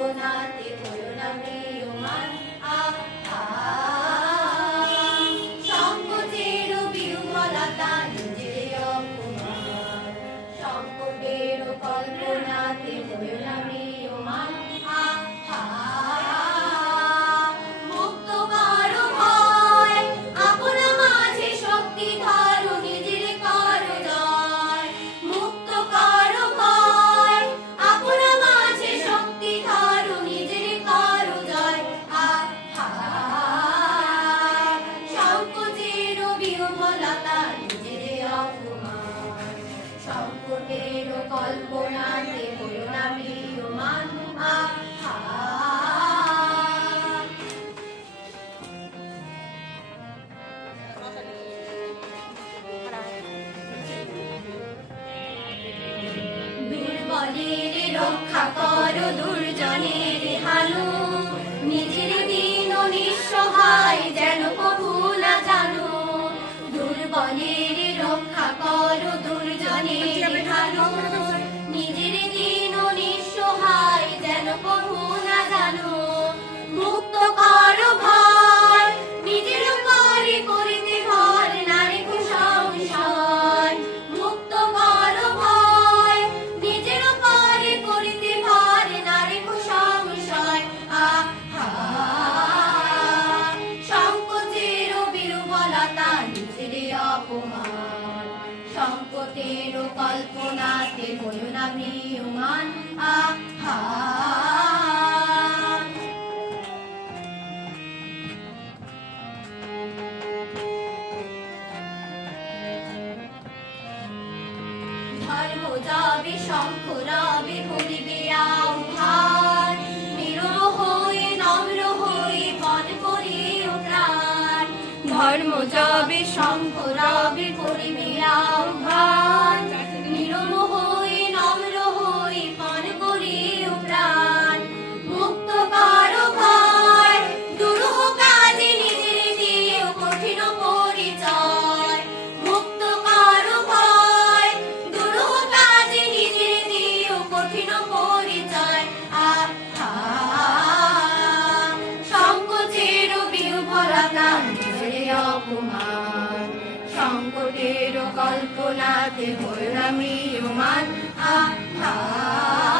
Bonate লোকের দুর্বলের রক্ষা কর দুর্জনের হানু নিজের দিন নিঃসহায় যেন প্রভু না দুর্বলের রক্ষা করো দুর্জনে নিজের দিন সংকটের কল্পনাতে হইও না প্রিয়মান ধর্ম শঙ্খ ধর্ম যাবে শঙ্করাবে করিবে আহ্বান। ভূতের কল্পনাতে হলাম আ